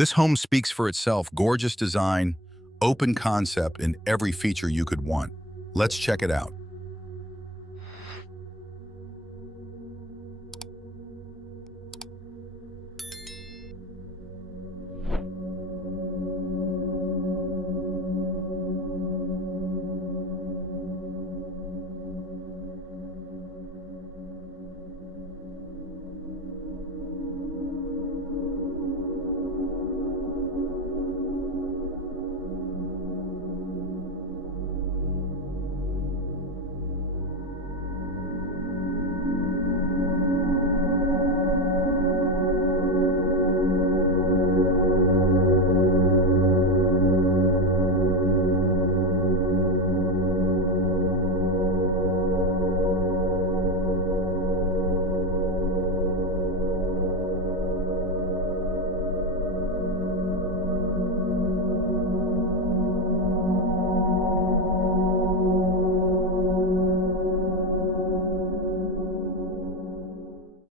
This home speaks for itself. Gorgeous design, open concept, and every feature you could want. Let's check it out.